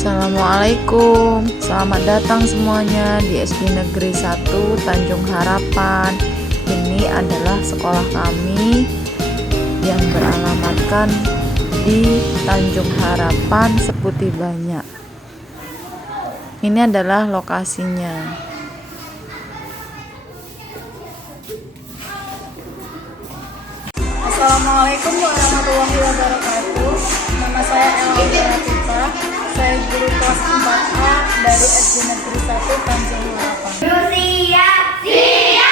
Assalamualaikum, selamat datang semuanya di SD Negeri 1 Tanjung Harapan. Ini adalah sekolah kami yang beralamatkan di Tanjung Harapan, Seputi Banyak. Ini adalah lokasinya. Assalamualaikum warahmatullahi wabarakatuh. Nama saya Elvira Latifah. Saya guru kelas 4A dari SD Negeri 1 Tanjung Harapan. Siap, siap.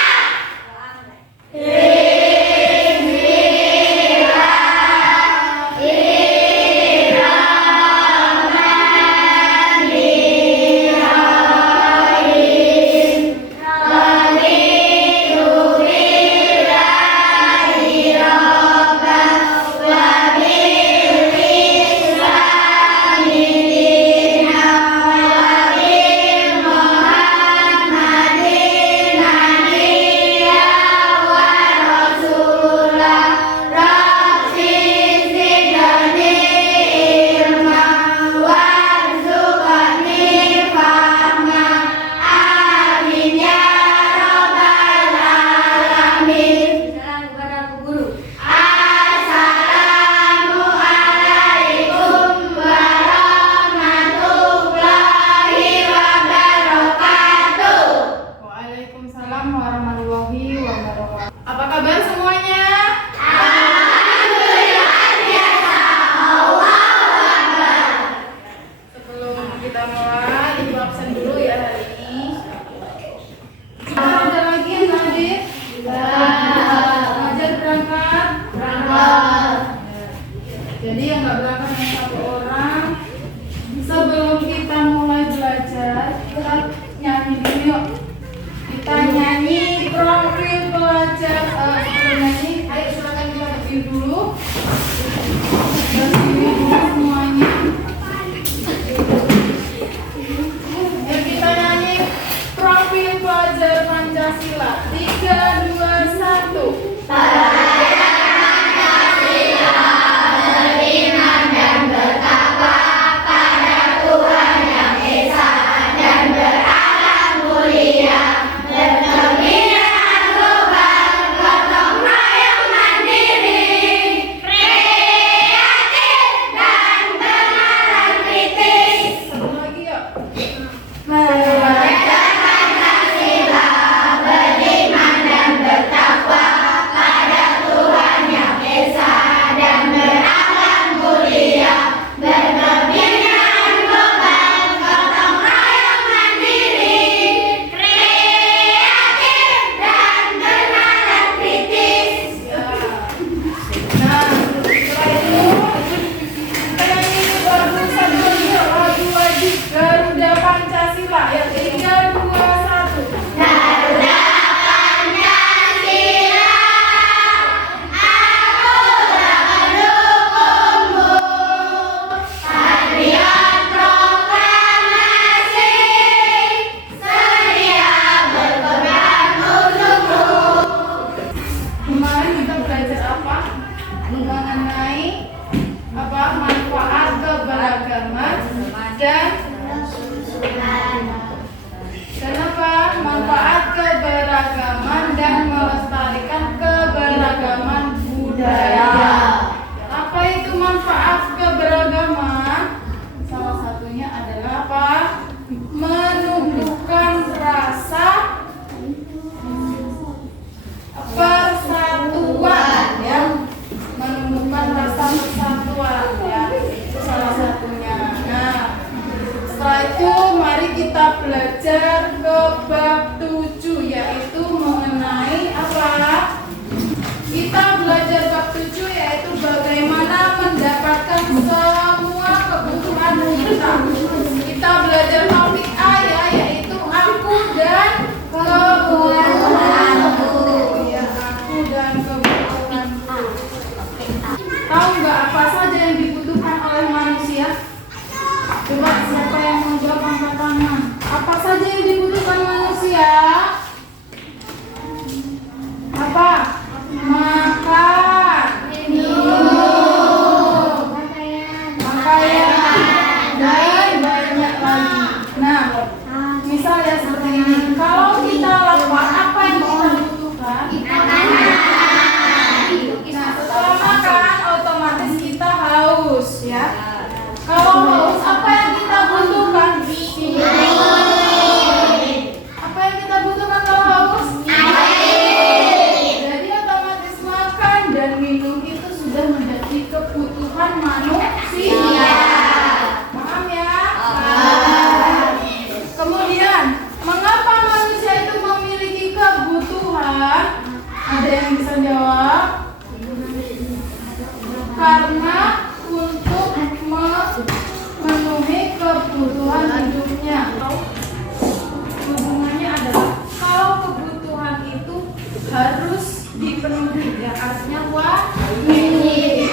Warahmatullahi wabarakatuh. Apa kabar semuanya? Alhamdulillah biasa. Sebelum kita mulai, ibu absen dulu ya hari ini. Ada lagi yang hadir? Ngajar berangkat? Berangkat. Jadi yang nggak berangkat hanya satu orang. Sebelum kita mulai belajar, kita nyanyi dulu yuk. Kita nyanyi profil pelajar. Sebelum nyanyi, ayo silakan kita berdiri dulu. Berdiri dulu semuanya. Yuk kita nyanyi profil pelajar Pancasila. 3, 2, 1. Satu lagi yuk. Nah, setelah itu kita nyanyi lagu satu lagi yuk, lagu wajib Garuda Pancasila. Ya, 3, 2, 1. Kemarin kita belajar apa? Mengenai apa? Manfaat keberagaman dan apa? Manfaat keberagaman dan melestarikan keberagaman budaya. Apa itu manfaat keberagaman? Salah satunya adalah apa? Menumbuhkan rasa persatuan, ya, menumbuhkan rasa persatuan, ya, itu salah satunya. Nah, setelah itu mari kita belajar ke bab 7, yaitu mengenai apa? Kita belajar bab 7 yaitu bagaimana mendapatkan semua kebutuhan kita. Kita belajar topik A, ya, yaitu aku dan kebutuhanku. Ya, aku dan kebutuhanku. Tahu nggak apa saja yang dibutuhkan oleh manusia? Coba siapa yang mau jawab angkat tangan. Apa saja yang dibutuhkan manusia? Apa? Makan, minum, pakaian, dan Ada yang bisa jawab? Karena untuk memenuhi kebutuhan hidupnya. Hubungannya adalah kalau kebutuhan itu harus dipenuhi, ya artinya wajib.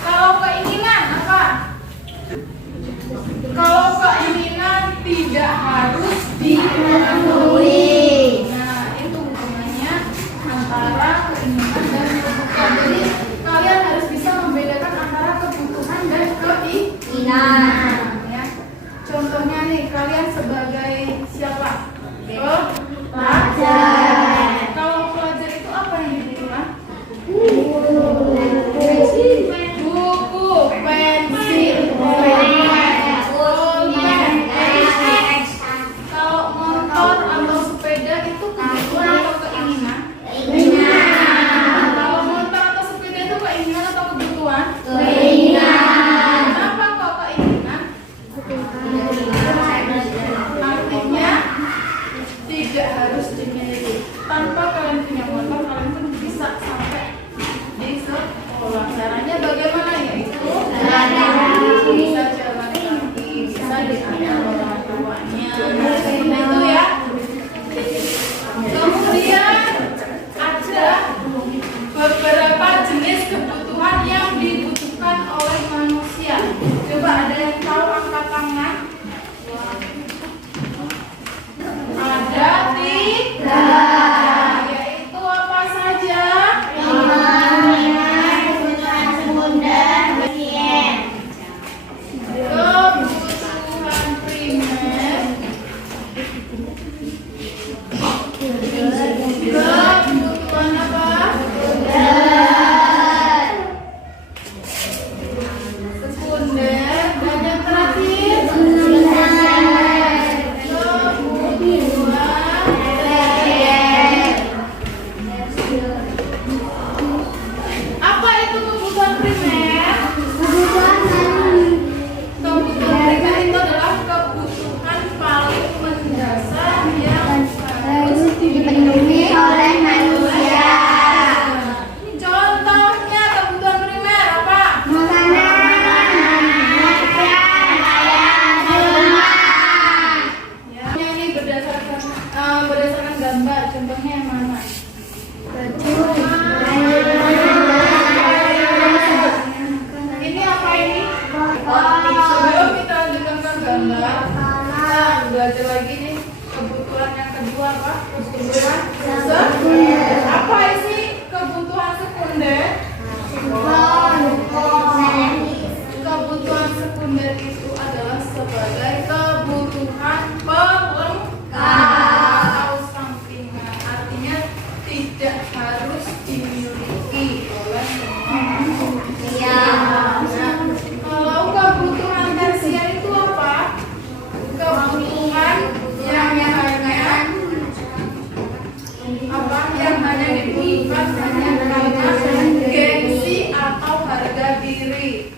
Kalau keinginan apa? Kalau keinginan tidak harus dipenuhi. Nah, itu hubungannya antara keinginan dan kebutuhan. Jadi kalian harus bisa membedakan antara kebutuhan dan keinginan. Ya. Contohnya nih, kalian sebagai siapa? Pelajar. Kalau pelajar itu apa yang dibutuhkan? Buku, pensil, pulpen. Kalau motor atau sepeda itu kebutuhan atau keinginan? Kalau motor atau sepeda itu keinginan atau kebutuhan? Kenapa kok keinginan? Artinya tidak harus dimiliki. Tanpa kalian punya motor, kalian pun bisa sampai di sekolah. Caranya bagaimana? Yaitu bisa jalan kaki, bisa diantar orang tuanya. Nah, seperti itu ya. Kemudian ada beberapa jenis kebutuhan yang dibutuhkan oleh manusia. Coba ada yang tahu, angkat tangan. Ada tiga, yaitu apa saja? Kebutuhan primer, kebutuhan apa? Sekunder, dan yang terakhir apa itu kebutuhan primer? Kebutuhan primer itu adalah kebutuhan paling mendasar yang harus dipenuhi oleh manusia. Contohnya kebutuhan primer apa? Ya, ini berdasarkan gambar. Contohnya yang mana? Ini apa ini? Sebelum kita lanjutkan ke gambar, kita belajar lagi nih kebutuhan yang kedua apa? Kebutuhan sekunder. Apa isi kebutuhan sekunder? Kebutuhan sekunder itu adalah sebagai kebutuhan pelengkap atau sampingan. Artinya tidak harus dimiliki oleh semua manusia. Nah, kalau kebutuhan tersier itu apa? Kebutuhan yang hanya dibutuhkan hanya karena gengsi atau harga diri.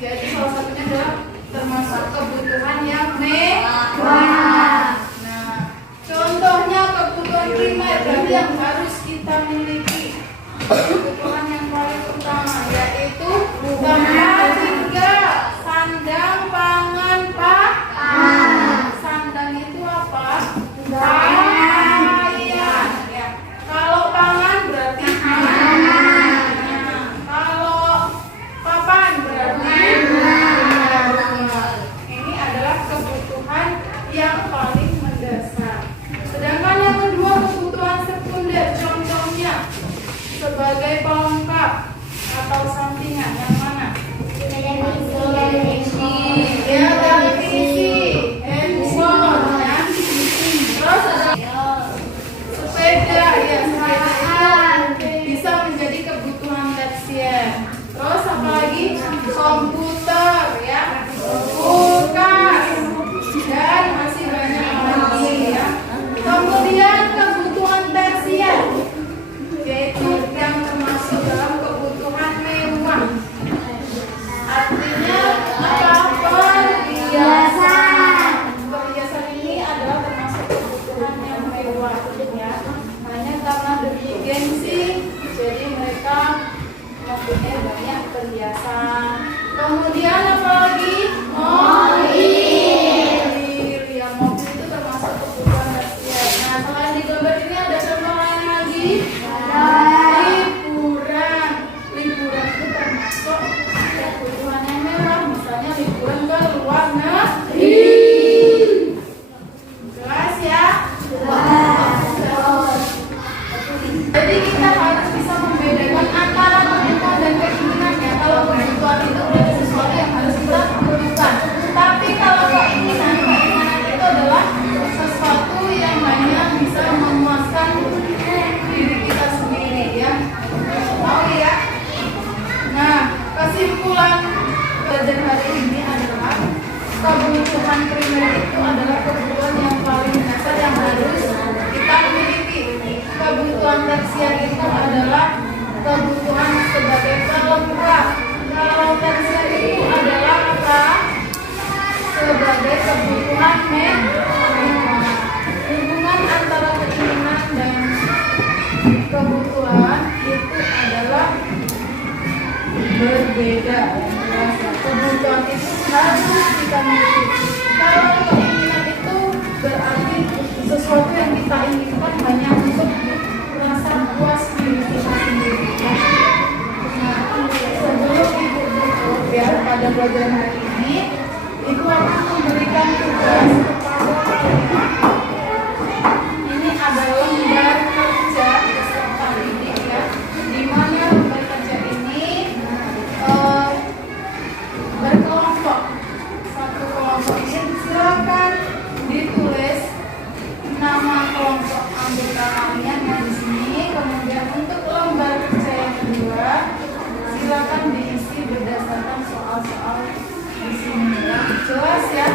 Jadi salah satunya adalah termasuk kebutuhan yang mewah. Nah, contohnya kebutuhan primer berarti yang harus kita miliki. Kebutuhan yang paling utama yaitu tempat tinggal, sandang, pangan, sandang itu apa? Pakaian. Ya. Kalau pangan berarti makanan. Kalau papan berarti ini adalah kebutuhan yang paling mendasar. Sedangkan yang kedua kebutuhan sekunder, contohnya sebagai pelengkap atau sampingan yang mana? Ya, televisi, handphone, ya. Terus ada sepeda, ya sepeda itu bisa menjadi kebutuhan tersier. Terus apa lagi? Komputer, ya, kulkas, dan masih banyak lagi, ya. Kemudian kebutuhan tersier, yaitu yang termasuk dalam kebutuhan mewah. Artinya apa? punya banyak perhiasan. Kemudian apa lagi? Mobil. Ya, mobil itu termasuk kebutuhan dasar. Nah, selain di gambar ini ada contoh lain lagi. Liburan. Liburan itu termasuk kebutuhan yang mewah. Misalnya liburan ke luar negeri. Jelas ya? Jadi kita harus bisa membedakan antara kebutuhan dan keinginannya. Kalau kebutuhan itu berarti sesuatu yang harus kita butuhkan. Tapi kalau keinginan itu adalah sesuatu yang hanya bisa memuaskan diri kita sendiri ya. Tahu ya? Nah, kesimpulan pelajaran hari ini adalah kebutuhan primer itu adalah kebutuhan yang paling dasar yang harus kita miliki. Kebutuhan tersier itu adalah kebutuhan sebagai pelengkap. Kalau tersier itu adalah apa? Sebagai kebutuhan mewah. Hubungan antara keinginan dan kebutuhan itu adalah berbeda. Kebutuhan itu harus kita miliki. Kalau keinginan itu berarti sesuatu yang kita inginkan hanya untuk merasa puas diri kita sendiri. Nah, sebelum ibu tutup ya pada pelajaran hari ini, ibu akan memberikan tugas kepada kalian. Ini adalah lembar kerja peserta didik ya, di mana lembar kerja ini berkelompok. Satu kelompok ini silakan ditulis nama kelompok anggota kalian yang di sini. Kemudian untuk lembar kerja yang kedua, silakan diisi berdasarkan soal-soal di sini ya. Jelas ya?